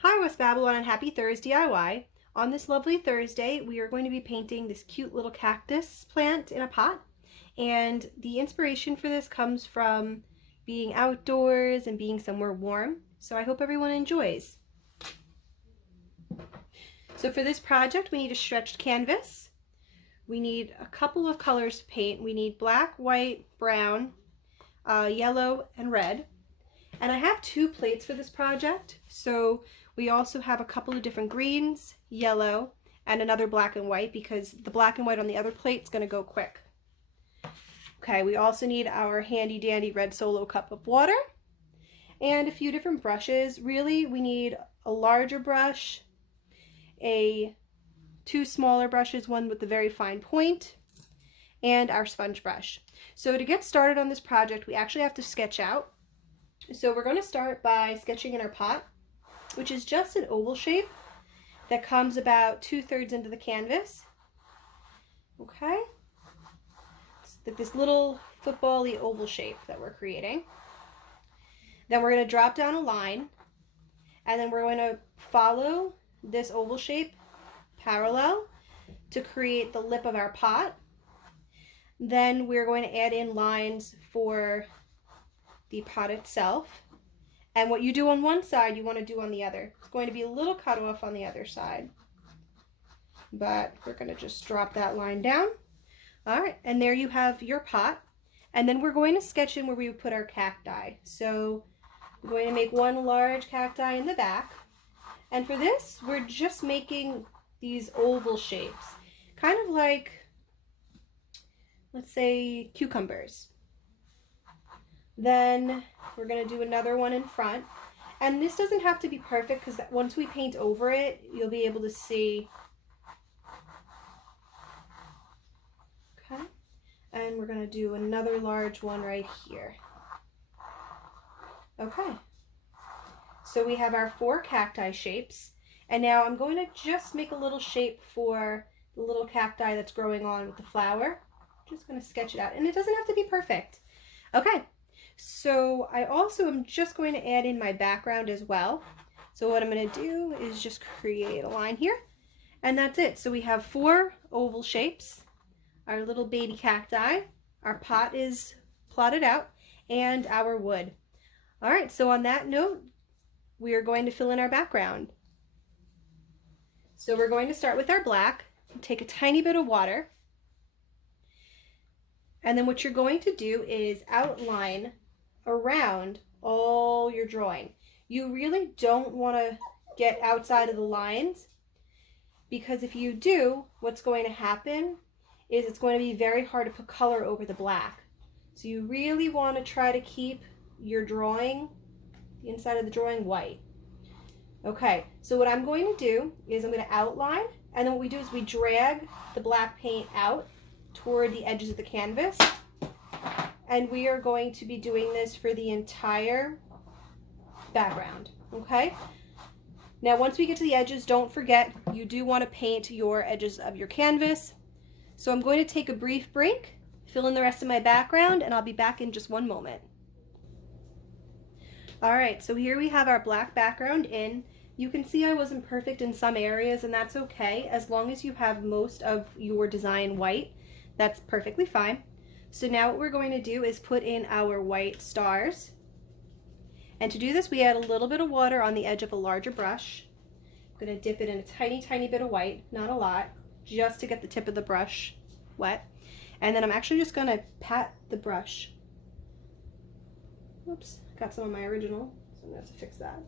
Hi West Babylon and happy ThursD.I.Y. On this lovely Thursday, we are going to be painting this cute little cactus plant in a pot. And the inspiration for this comes from being outdoors and being somewhere warm. So I hope everyone enjoys. So for this project, we need a stretched canvas. We need a couple of colors to paint. We need black, white, brown, yellow, and red. And I have two plates for this project, so we also have a couple of different greens, yellow, and another black and white because the black and white on the other plate is going to go quick. Okay, we also need our handy dandy red Solo cup of water and a few different brushes. Really, we need a larger brush, two smaller brushes, one with a very fine point, and our sponge brush. So to get started on this project, we actually have to sketch out. So we're going to start by sketching in our pot, which is just an oval shape that comes about 2/3 into the canvas. Okay, it's like this little football-y oval shape that we're creating. Then we're going to drop down a line, and then we're going to follow this oval shape parallel to create the lip of our pot. Then we're going to add in lines for the pot itself, and what you do on one side you want to do on the other. It's going to be a little cut off on the other side, but we're going to just drop that line down. All right, and there you have your pot, and then we're going to sketch in where we would put our cacti. So we're going to make one large cacti in the back, and for this we're just making these oval shapes, kind of like, let's say, cucumbers. Then we're going to do another one in front. And this doesn't have to be perfect because once we paint over it, you'll be able to see. Okay. And we're going to do another large one right here. Okay. So we have our 4 cacti shapes. And now I'm going to just make a little shape for the little cacti that's growing on with the flower. Just going to sketch it out. And it doesn't have to be perfect. Okay. So I also am just going to add in my background as well. So what I'm going to do is just create a line here, and that's it. So we have 4 oval shapes, our little baby cacti, our pot is plotted out, and our wood. All right, so on that note, we are going to fill in our background. So we're going to start with our black, take a tiny bit of water, and then what you're going to do is outline around all your drawing. You really don't want to get outside of the lines, because if you do, what's going to happen is it's going to be very hard to put color over the black. So you really want to try to keep your drawing, the inside of the drawing, white. Okay, so what I'm going to do is I'm going to outline, and then what we do is we drag the black paint out toward the edges of the canvas. And we are going to be doing this for the entire background, okay? Now, once we get to the edges, don't forget, you do want to paint your edges of your canvas. So I'm going to take a brief break, fill in the rest of my background, and I'll be back in just one moment. All right, so here we have our black background in. You can see I wasn't perfect in some areas, and that's okay. As long as you have most of your design white, that's perfectly fine. So now what we're going to do is put in our white stars. And to do this, we add a little bit of water on the edge of a larger brush. I'm going to dip it in a tiny, tiny bit of white, not a lot, just to get the tip of the brush wet. And then I'm actually just going to pat the brush. Whoops, got some of my original, so I'm going to have to fix that.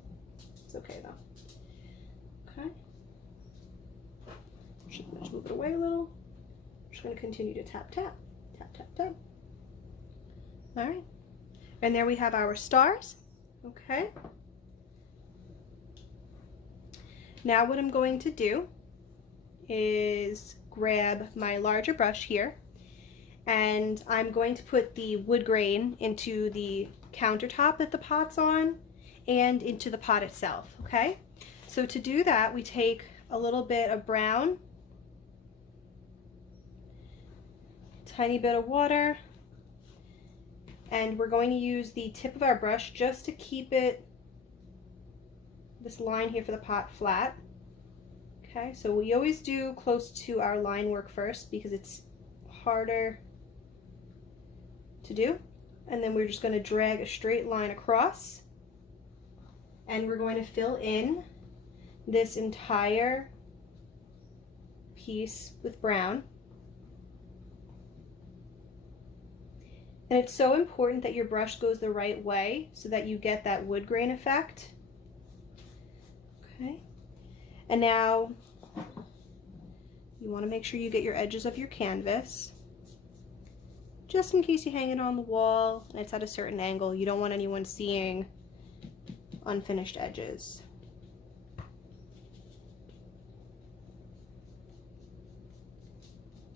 It's okay though. Okay. Just move it away a little. I'm just going to continue to tap, tap. Tap, tap, tap. All right. And there we have our stars. Okay. Now what I'm going to do is grab my larger brush here, and I'm going to put the wood grain into the countertop that the pot's on and into the pot itself, okay? So to do that, we take a little bit of brown, tiny bit of water, and we're going to use the tip of our brush just to keep it this line here for the pot flat. Okay, so we always do close to our line work first because it's harder to do. And then we're just going to drag a straight line across, and we're going to fill in this entire piece with brown. And it's so important that your brush goes the right way so that you get that wood grain effect. Okay, and now you want to make sure you get your edges of your canvas, just in case you hang it on the wall and it's at a certain angle. You don't want anyone seeing unfinished edges.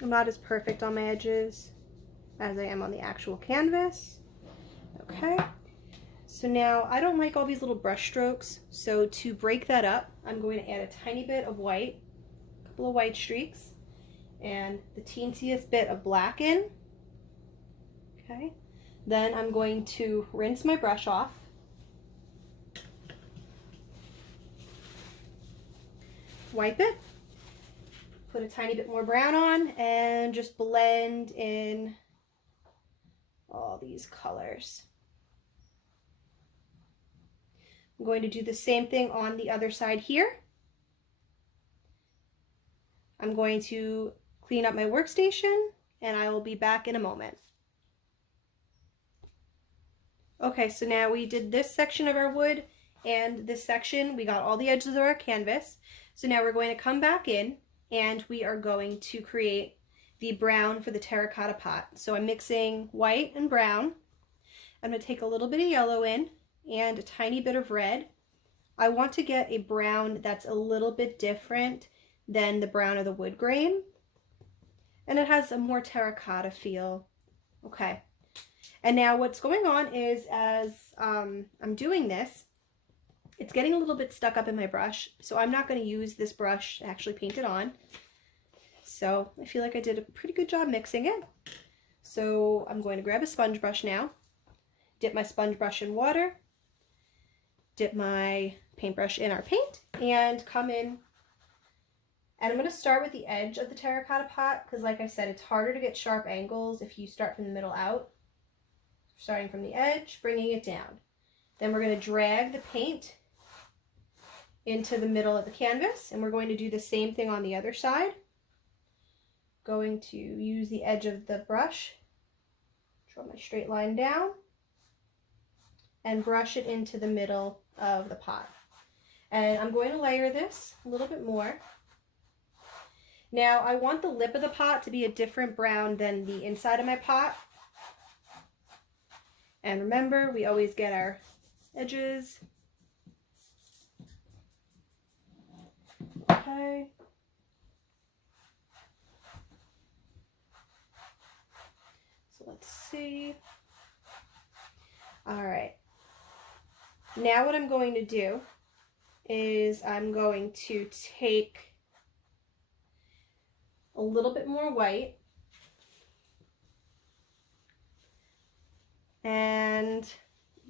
I'm not as perfect on my edges as I am on the actual canvas. Okay, so now I don't like all these little brush strokes, so to break that up, I'm going to add a tiny bit of white, a couple of white streaks, and the teensiest bit of black in. Okay, then I'm going to rinse my brush off. Wipe it, put a tiny bit more brown on, and just blend in all these colors. I'm going to do the same thing on the other side here. I'm going to clean up my workstation, and I will be back in a moment. Okay, so now we did this section of our wood and this section. We got all the edges of our canvas. So now we're going to come back in and we are going to create the brown for the terracotta pot. So I'm mixing white and brown. I'm going to take a little bit of yellow in and a tiny bit of red. I want to get a brown that's a little bit different than the brown of the wood grain, and it has a more terracotta feel. Okay. And now what's going on is as I'm doing this, it's getting a little bit stuck up in my brush, so I'm not going to use this brush to actually paint it on. So I feel like I did a pretty good job mixing it. So I'm going to grab a sponge brush now, dip my sponge brush in water, dip my paintbrush in our paint, and come in. And I'm going to start with the edge of the terracotta pot because, like I said, it's harder to get sharp angles if you start from the middle out. Starting from the edge, bringing it down. Then we're going to drag the paint into the middle of the canvas, and we're going to do the same thing on the other side. Going to use the edge of the brush, draw my straight line down, and brush it into the middle of the pot. And I'm going to layer this a little bit more. Now I want the lip of the pot to be a different brown than the inside of my pot. And remember, we always get our edges. Okay. So let's see. All right. Now what I'm going to do is I'm going to take a little bit more white and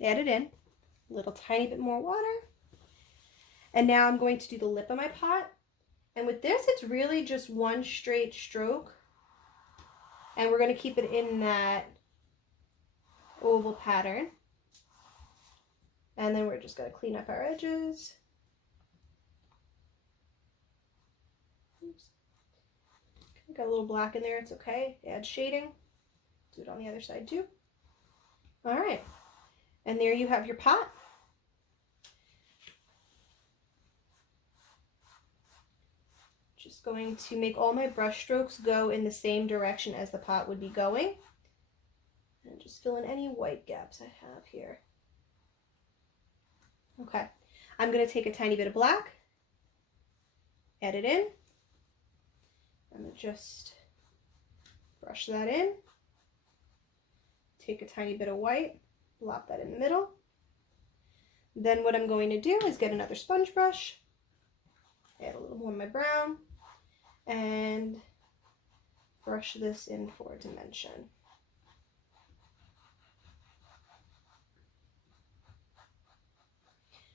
add it in, a little tiny bit more water. And now I'm going to do the lip of my pot. And with this, it's really just one straight stroke. And we're going to keep it in that oval pattern. And then we're just going to clean up our edges. Oops. Got a little black in there, it's okay. Add shading. Do it on the other side too. All right, and there you have your pot. Just going to make all my brush strokes go in the same direction as the pot would be going. And just fill in any white gaps I have here. Okay, I'm going to take a tiny bit of black, add it in. I'm going to just brush that in. Take a tiny bit of white, blop that in the middle. Then what I'm going to do is get another sponge brush, add a little more of my brown, and brush this in for dimension.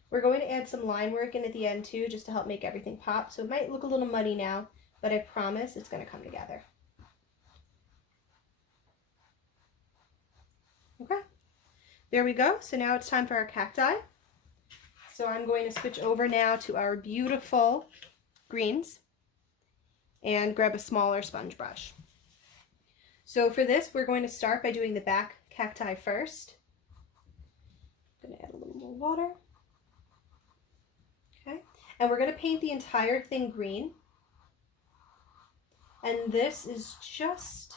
We're going to add some line work in at the end too, just to help make everything pop. So it might look a little muddy now, but I promise it's going to come together. Okay, there we go. So now it's time for our cacti. So I'm going to switch over now to our beautiful greens and grab a smaller sponge brush. So for this, we're going to start by doing the back cacti first. I'm going to add a little more water. Okay, and we're going to paint the entire thing green. And this is just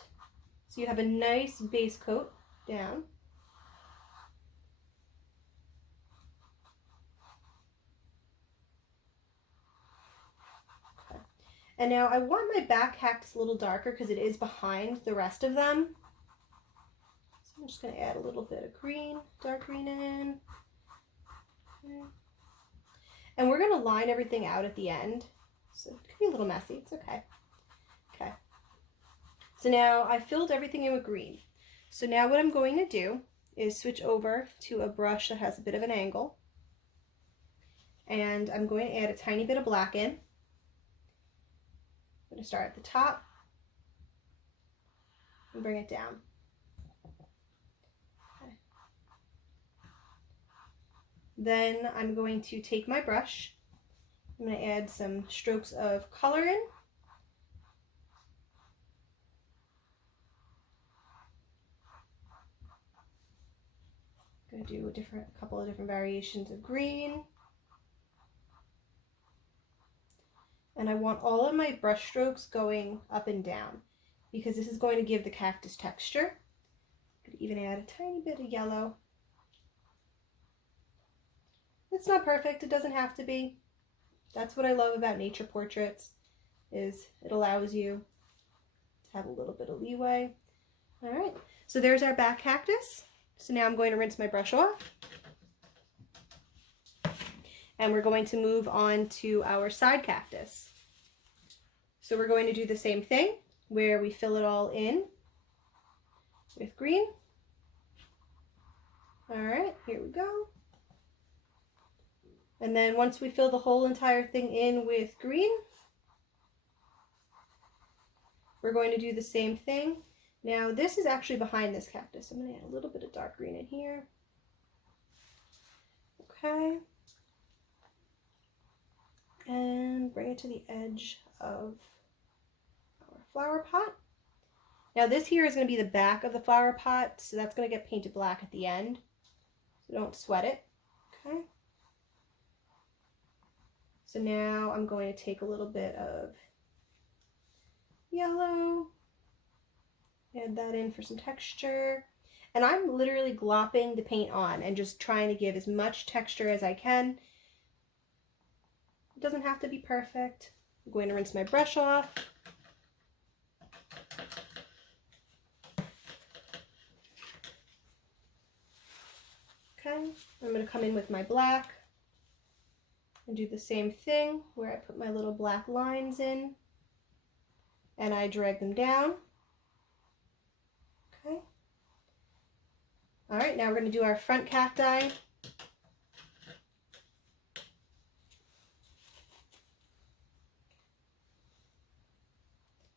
so you have a nice base coat down. Okay. And now I want my back cactus a little darker because it is behind the rest of them. So I'm just going to add a little bit of green, dark green in. Okay. And we're going to line everything out at the end. So it could be a little messy. It's okay. Okay. So now I filled everything in with green. So now what I'm going to do is switch over to a brush that has a bit of an angle. And I'm going to add a tiny bit of black in. I'm going to start at the top and bring it down. Okay. Then I'm going to take my brush. I'm going to add some strokes of color in. I'm going to do a couple of different variations of green. And I want all of my brush strokes going up and down because this is going to give the cactus texture. I could even add a tiny bit of yellow. It's not perfect, it doesn't have to be. That's what I love about nature portraits, is it allows you to have a little bit of leeway. All right, so there's our back cactus. So now I'm going to rinse my brush off. And we're going to move on to our side cactus. So we're going to do the same thing where we fill it all in with green. All right, here we go. And then once we fill the whole entire thing in with green, we're going to do the same thing. Now this is actually behind this cactus. I'm going to add a little bit of dark green in here. Okay. And bring it to the edge of our flower pot. Now this here is going to be the back of the flower pot, so that's going to get painted black at the end. So don't sweat it. Okay. So now I'm going to take a little bit of yellow, add that in for some texture. And I'm literally glopping the paint on and just trying to give as much texture as I can. It doesn't have to be perfect. I'm going to rinse my brush off. Okay, I'm going to come in with my black and do the same thing where I put my little black lines in and I drag them down. Okay. All right, now we're going to do our front cacti.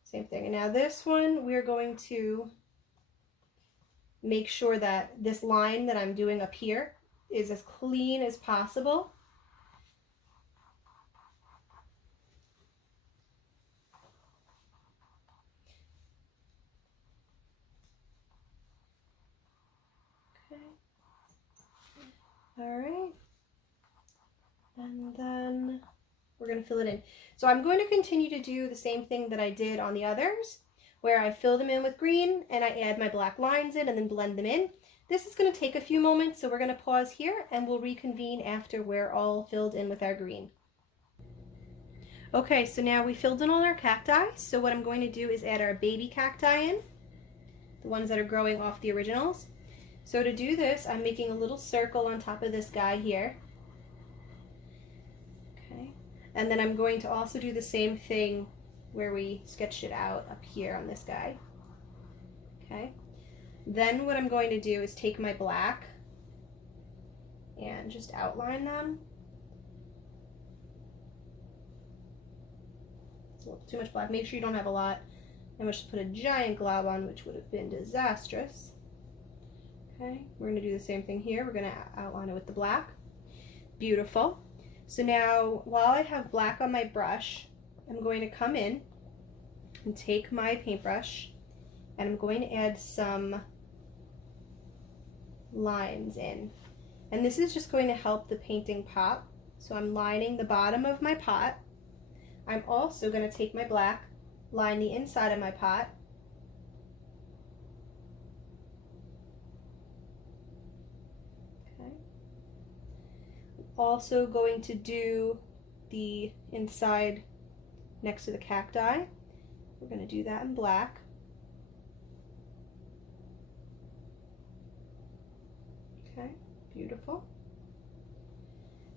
Same thing. And now this one, we're going to make sure that this line that I'm doing up here is as clean as possible. Okay. All right. And then we're going to fill it in. So I'm going to continue to do the same thing that I did on the others, where I fill them in with green and I add my black lines in and then blend them in. This is going to take a few moments, so we're going to pause here and we'll reconvene after we're all filled in with our green. Okay, so now we filled in all our cacti, so what I'm going to do is add our baby cacti in, the ones that are growing off the originals. So to do this, I'm making a little circle on top of this guy here. Okay, and then I'm going to also do the same thing where we sketched it out up here on this guy. Okay, then what I'm going to do is take my black and just outline them. It's a little too much black. Make sure you don't have a lot. I must put a giant glob on, which would have been disastrous. Okay, we're going to do the same thing here. We're going to outline it with the black. Beautiful. So now, while I have black on my brush, I'm going to come in and take my paintbrush and I'm going to add some lines in. And this is just going to help the painting pop. So I'm lining the bottom of my pot. I'm also going to take my black, line the inside of my pot. Okay. Also going to do the inside next to the cacti. We're going to do that in black. Okay, beautiful.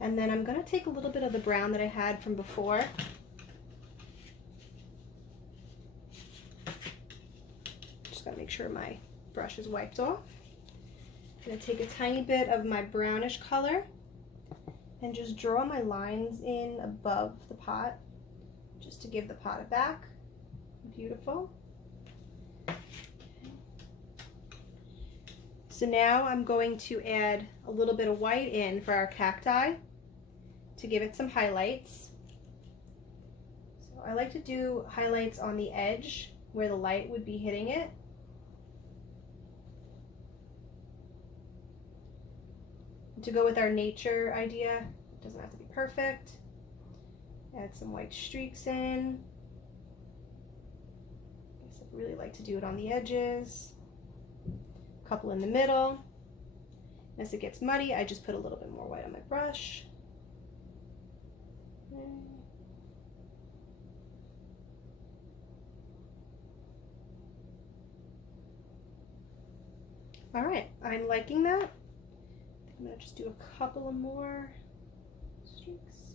And then I'm going to take a little bit of the brown that I had from before. Just got to make sure my brush is wiped off. I'm going to take a tiny bit of my brownish color and just draw my lines in above the pot, just to give the pot a back. Beautiful. So now I'm going to add a little bit of white in for our cacti to give it some highlights. So I like to do highlights on the edge where the light would be hitting it. To go with our nature idea, it doesn't have to be perfect. Add some white streaks in. I really like to do it on the edges. A couple in the middle. As it gets muddy, I just put a little bit more white on my brush. Okay. All right, I'm liking that. I'm gonna just do a couple of more streaks.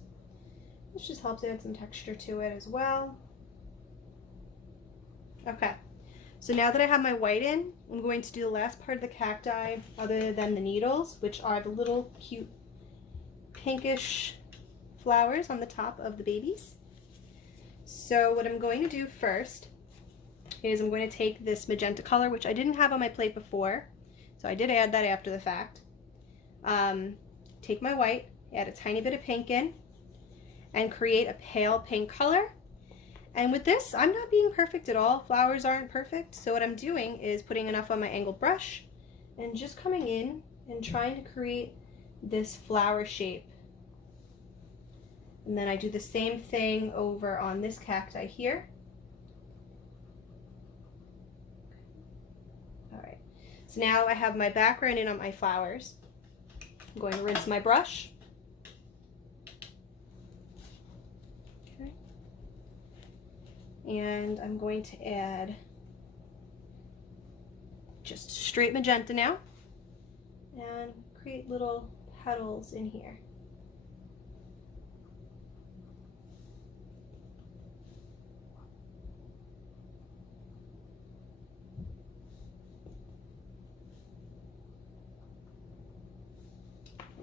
This just helps add some texture to it as well. Okay, so now that I have my white in, I'm going to do the last part of the cacti other than the needles, which are the little cute pinkish flowers on the top of the babies. So what I'm going to do first is I'm going to take this magenta color, which I didn't have on my plate before, so I did add that after the fact. Take my white, add a tiny bit of pink in, and create a pale pink color. And with this, I'm not being perfect at all. Flowers aren't perfect. So what I'm doing is putting enough on my angled brush and just coming in and trying to create this flower shape. And then I do the same thing over on this cacti here. All right, so now I have my background in on my flowers. I'm going to rinse my brush. Okay. And I'm going to add just straight magenta now and create little petals in here.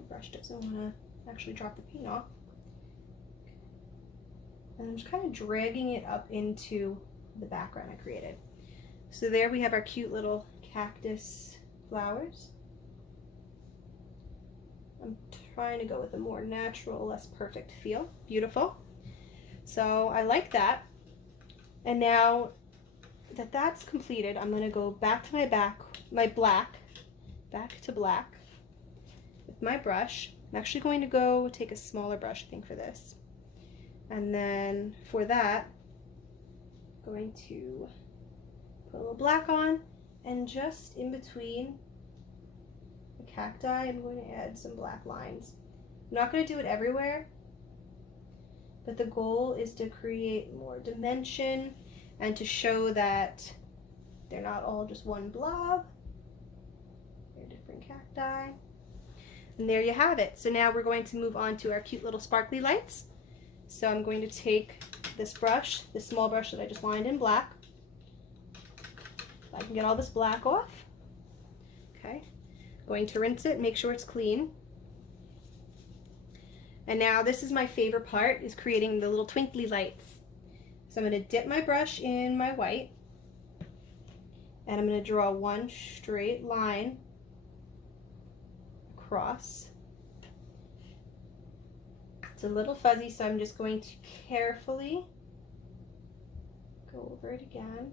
Brush doesn't want to actually drop the paint off. And I'm just kind of dragging it up into the background I created. So there we have our cute little cactus flowers. I'm trying to go with a more natural, less perfect feel. Beautiful. So I like that. And now that that's completed, I'm going to go back to my black, back to black. My brush. I'm actually going to go take a smaller brush, I think, for this. And then for that, I'm going to put a little black on, and just in between the cacti, I'm going to add some black lines. I'm not going to do it everywhere, but the goal is to create more dimension and to show that they're not all just one blob. They're different cacti. And there you have it. So now we're going to move on to our cute little sparkly lights. So I'm going to take this brush, this small brush that I just lined in black. I can get all this black off. Okay. Going to rinse it, make sure it's clean. And now this is my favorite part, is creating the little twinkly lights. So I'm going to dip my brush in my white, and I'm going to draw one straight line across. It's a little fuzzy, so I'm just going to carefully go over it again.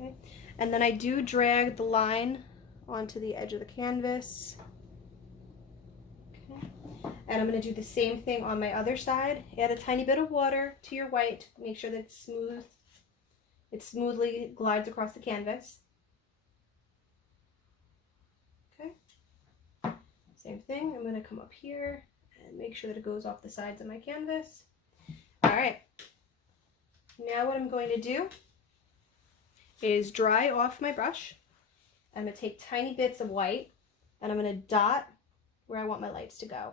Okay, and then I do drag the line onto the edge of the canvas. Okay, and I'm going to do the same thing on my other side. Add a tiny bit of water to your white to make sure that it's smooth. It smoothly glides across the canvas. Okay, same thing. I'm going to come up here and make sure that it goes off the sides of my canvas. All right, now what I'm going to do is dry off my brush. I'm going to take tiny bits of white and I'm going to dot where I want my lights to go.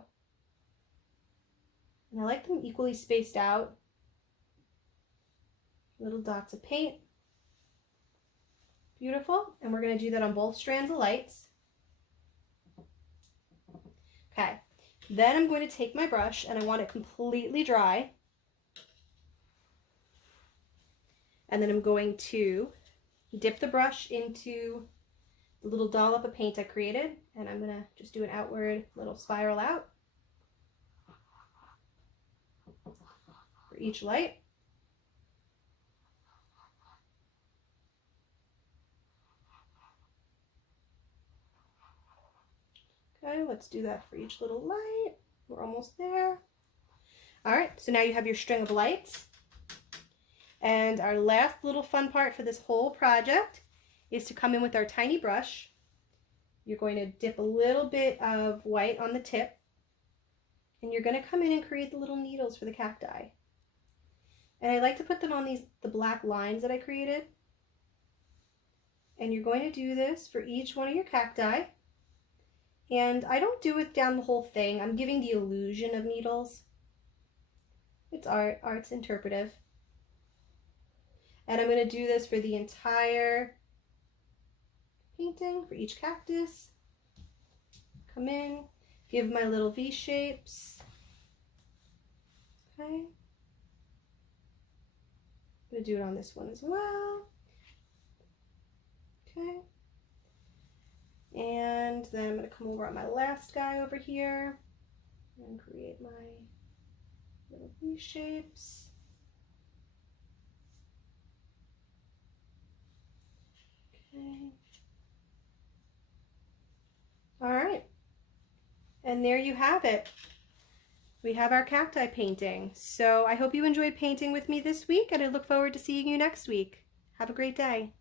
And I like them equally spaced out. Little dots of paint. Beautiful. And we're going to do that on both strands of lights. Okay. Then I'm going to take my brush and I want it completely dry. And then I'm going to dip the brush into the little dollop of paint I created, and I'm going to just do an outward little spiral out for each light. Okay, let's do that for each little light. We're almost there. All right, so now you have your string of lights. And our last little fun part for this whole project is to come in with our tiny brush. You're going to dip a little bit of white on the tip, and you're going to come in and create the little needles for the cacti. And I like to put them on the black lines that I created. And you're going to do this for each one of your cacti. And I don't do it down the whole thing. I'm giving the illusion of needles. It's art. Art's interpretive. And I'm going to do this for the entire painting, for each cactus. Come in, give my little V shapes. Okay. I'm going to do it on this one as well. Okay. And then I'm going to come over on my last guy over here and create my little V shapes. Okay. All right. And there you have it. We have our cacti painting. So I hope you enjoyed painting with me this week, and I look forward to seeing you next week. Have a great day.